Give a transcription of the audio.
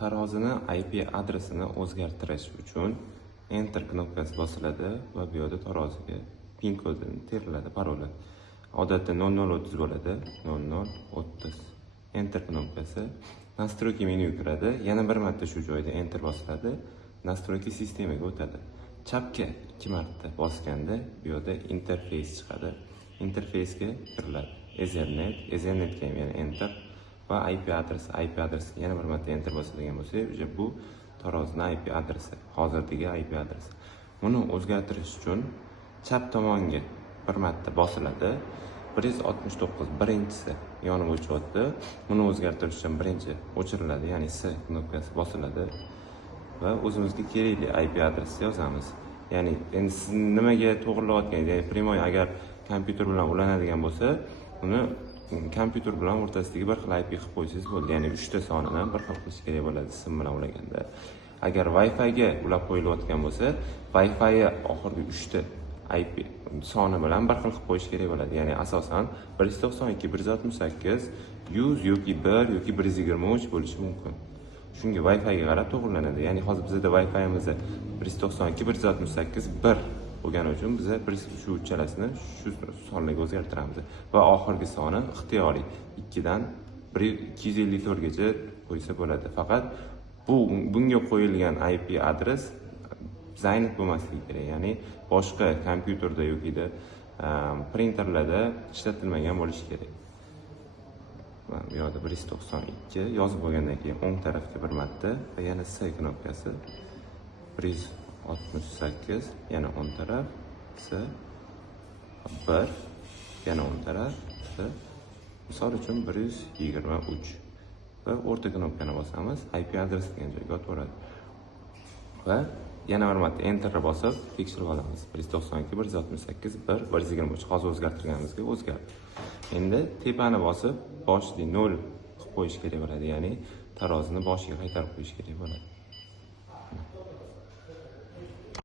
Tarozini IP adresini o'zgartirish uchun Enter knopkasi bosiladi va bu yerda taroziga pin kodini teriladi, paroli. Odatda 0030 bo'ladi, 0030. Enter knopkasi. Настройки menyuga kiradi, yana bir marta shu joyda Enter bosiladi, настройки sistemaga o'tadi. Chapga 2 marta bosganda bu yerda interfeys chiqadi. Interfeysga kiriladi. Ethernetga yana Enter va IP adresi yana bir marta Enter bosiladigan bo'lsa, bu tarozining IP adresi, hozirgi IP adresi. Buni o'zgartirish uchun chap tomonga bir marta bosiladi. 169 birinchisi yonib o'chiryapti. Buni o'zgartirish uchun birinchi o'chiriladi, ya'ni S knopkasi bosiladi va o'zimizga kerakli IP adresni yozamiz. Ya'ni endi siz nimaga to'g'rilayotganingiz, ya'ni primoy agar kompyuter bilan ulanadigan bo'lsa, uni kompyuter bilan o'rtasidagi bir xil IP qilib qo'ysangiz bo'ldi. Ya'ni 3 ta sonini bir xil qilish kerak bo'ladi sim bilan ulaganda. Agar Wi-Fi ga ulab qo'yilayotgan bo'lsa, Wi-Fi ga oxirgi 3 ta IP soni bilan bir xil qilib qo'yish kerak bo'ladi. Ya'ni asosan 192, 168, 100 yoki 1 yoki 123 bo'lishi mumkin. Shunga Wi-Fi ga qarab to'g'rilanadi. Ya'ni hozir bizda Wi-Fi'miz 192, 168, 1 bo'lgani uchun biz shu uchalasini shu sonlarga o'zgartiramiz va oxirgi soni ixtiyoriy 2 dan 254 gacha qo'ysa bo'ladi. Faqat bunga qo'yilgan IP adres zaynat bo'lmasligi kerak. Ya'ni boshqa kompyuterda yoki printerlarda ishlatilmagan bo'lishi kerak. Bu yerda 192 yozib bo'lgandan keyin o'ng tarafga bir marta va yana S knopkasi 168 yana o'ng taraf S 1 yana o'ng taraf S, misol uchun 123 va o'rta knopkani bosamiz, IP adres degan joyga o'tadi. Va yana bir marta Enter bosib tekshirib olamiz. 192, 168, 1, 123 hozir o'zgartirganimizga o'zgardi. Endi tepani bosib boshni 0 qilib qo'yish kerak bo'ladi, ya'ni tarozini boshiga qaytarib qo'yish kerak bo'ladi.